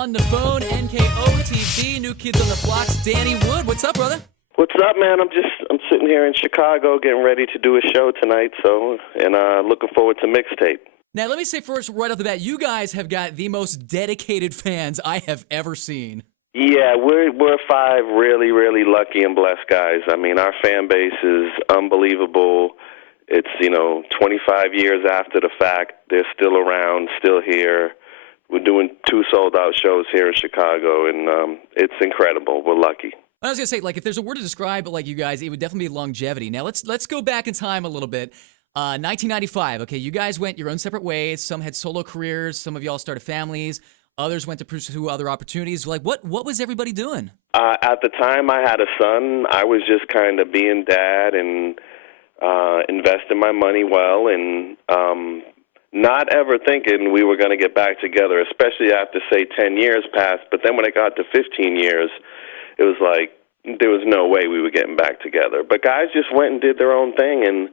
on the phone, NKOTB, New Kids on the Block's Danny Wood. What's up, brother? What's up, man? I'm sitting here in Chicago getting ready to do a show tonight, and looking forward to Mixtape. Now, let me say first, right off the bat, you guys have got the most dedicated fans I have ever seen. Yeah, we're five really, really lucky and blessed guys. I mean, our fan base is unbelievable. It's, 25 years after the fact. They're still around, still here. We're doing 2 sold-out shows here in Chicago, and it's incredible. We're lucky. I was going to say, if there's a word to describe you guys, it would definitely be longevity. Now, let's go back in time a little bit. 1995, okay, you guys went your own separate ways. Some had solo careers. Some of y'all started families. Others went to pursue other opportunities. What was everybody doing? At the time, I had a son. I was just kind of being dad and investing my money well, and not ever thinking we were going to get back together, especially after, say, 10 years passed. But then when it got to 15 years, it was like there was no way we were getting back together. But guys just went and did their own thing, and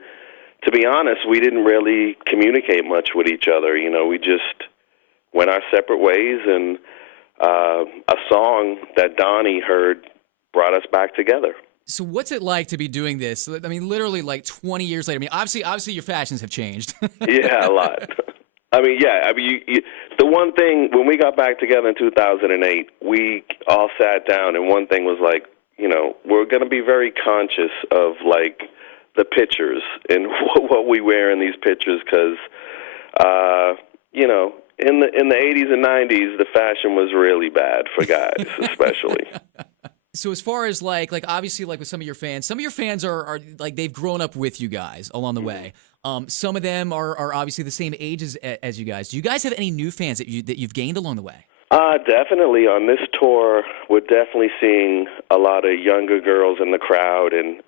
to be honest, we didn't really communicate much with each other. We just went our separate ways, and a song that Donnie heard brought us back together. So what's it like to be doing this? I mean, literally 20 years later. I mean, obviously your fashions have changed. Yeah, a lot. The one thing, when we got back together in 2008, we all sat down, and one thing was we're going to be very conscious of, the pictures and what we wear in these pictures because, in the 80s and 90s, the fashion was really bad for guys, especially. So as far as obviously with some of your fans are they've grown up with you guys along the way. Some of them are obviously the same age as you guys. Do you guys have any new fans that you've gained along the way? Definitely. On this tour, we're definitely seeing a lot of younger girls in the crowd, and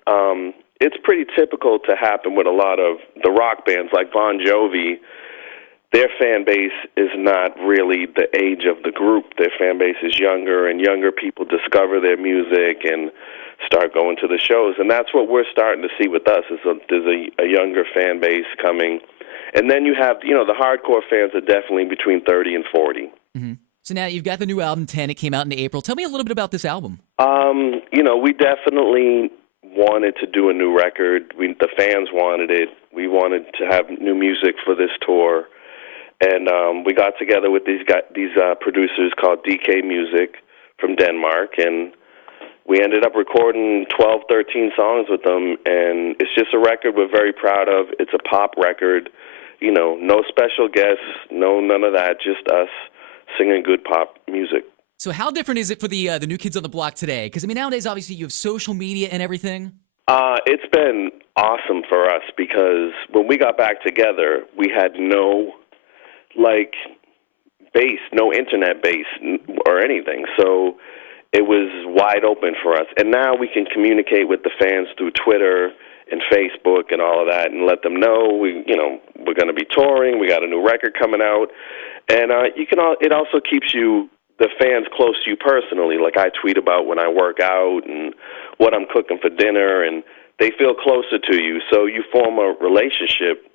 it's pretty typical to happen with a lot of the rock bands like Bon Jovi. Their fan base is not really the age of the group. Their fan base is younger, and younger people discover their music and start going to the shows. And that's what we're starting to see with us, is there's a younger fan base coming. And then you have, the hardcore fans are definitely between 30 and 40. Mm-hmm. So now you've got the new album, 10. It came out in April. Tell me a little bit about this album. We definitely wanted to do a new record. The fans wanted it. We wanted to have new music for this tour. And we got together with these producers called DK Music from Denmark, and we ended up recording 12, 13 songs with them, and it's just a record we're very proud of. It's a pop record, no special guests, none of that, just us singing good pop music. So how different is it for the New Kids on the Block today? Because, nowadays, obviously, you have social media and everything. It's been awesome for us because when we got back together, we had no base, no internet base or anything. So it was wide open for us. And now we can communicate with the fans through Twitter and Facebook and all of that and let them know we're going to be touring. We got a new record coming out. And it also keeps the fans close to you personally. I tweet about when I work out and what I'm cooking for dinner, and they feel closer to you. So you form a relationship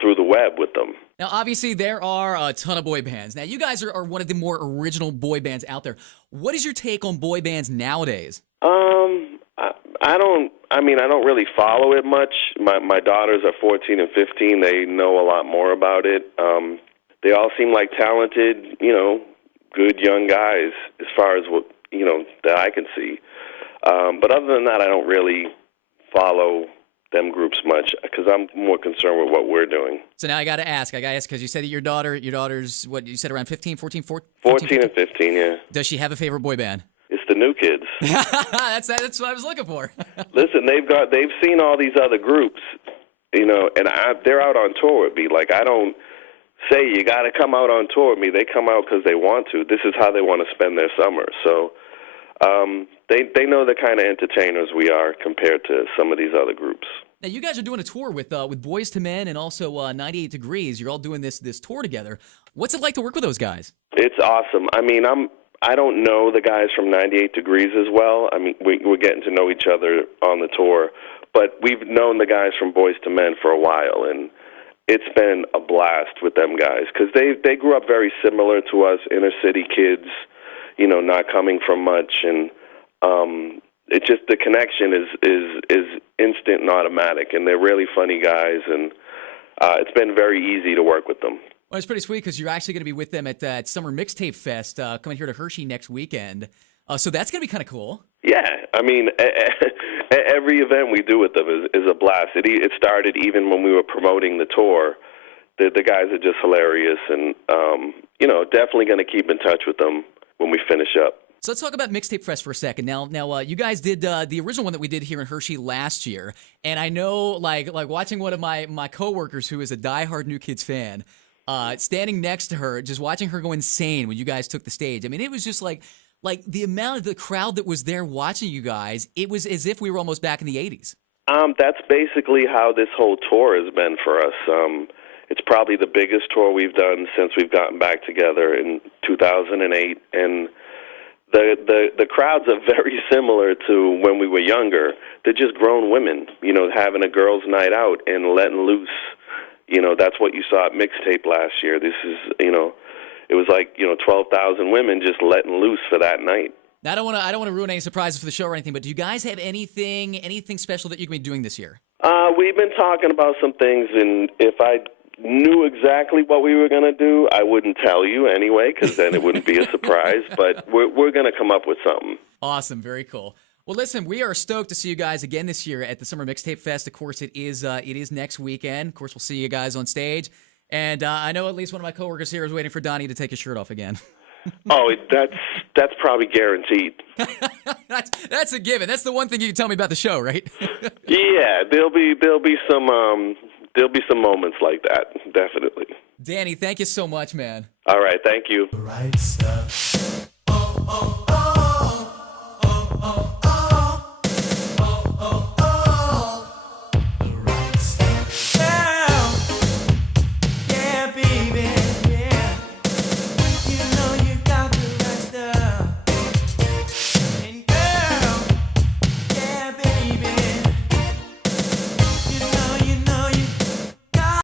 through the web with them. Now, obviously, there are a ton of boy bands. Now, you guys are one of the more original boy bands out there. What is your take on boy bands nowadays? I don't really follow it much. My daughters are 14 and 15. They know a lot more about it. They all seem like talented, good young guys as far as what, that I can see. But other than that, I don't really follow them groups much because I'm more concerned with what we're doing. So now I got to ask because you said that your daughter's, what you said, around 15, 14, 14 and 15, yeah. Does she have a favorite boy band? It's the New Kids. That's what I was looking for. Listen, they've seen all these other groups, and they're out on tour with me. I don't say you got to come out on tour with me. They come out because they want to. This is how they want to spend their summer. So they know the kind of entertainers we are compared to some of these other groups. Now, you guys are doing a tour with Boys to Men and also 98 Degrees. You're all doing this tour together. What's it like to work with those guys? It's awesome. I don't know the guys from 98 Degrees as well. We're getting to know each other on the tour, but we've known the guys from Boys to Men for a while, and it's been a blast with them guys because they grew up very similar to us, inner city kids, you know, not coming from much, and it just the connection is instant and automatic, and they're really funny guys, and it's been very easy to work with them. Well, it's pretty sweet because you're actually going to be with them at that Summer Mixtape Fest coming here to Hershey next weekend. So that's going to be kind of cool. Yeah, I mean, every event we do with them is a blast. It started even when we were promoting the tour. The guys are just hilarious, and, you know, definitely going to keep in touch with them when we finish up. So let's talk about Mixtape Fest for a second. Now, you guys did the original one that we did here in Hershey last year, and I know, like watching one of my coworkers who is a diehard New Kids fan, standing next to her, just watching her go insane when you guys took the stage. I mean, it was just like the amount of the crowd that was there watching you guys. It was as if we were almost back in the '80s. That's basically how this whole tour has been for us. It's probably the biggest tour we've done since we've gotten back together in 2008, and the crowds are very similar to when we were younger. They're just grown women, you know, having a girls' night out and letting loose. You know, that's what you saw at Mixtape last year. This is, you know, it was like, you know, 12,000 women just letting loose for that night. Now, I don't want to ruin any surprises for the show or anything, but do you guys have anything special that you're going to be doing this year? We've been talking about some things, and if I knew exactly what we were going to do, I wouldn't tell you anyway, because then it wouldn't be a surprise. But we're going to come up with something. Awesome, very cool. Well, listen, we are stoked to see you guys again this year at the Summer Mixtape Fest. Of course, it is next weekend. Of course, we'll see you guys on stage. And I know at least one of my coworkers here is waiting for Donnie to take his shirt off again. Oh, that's probably guaranteed. That's a given. That's the one thing you can tell me about the show, right? Yeah, there'll be some moments like that, definitely. Danny, thank you so much, man. All right, thank you. Right stuff. Oh, oh, oh.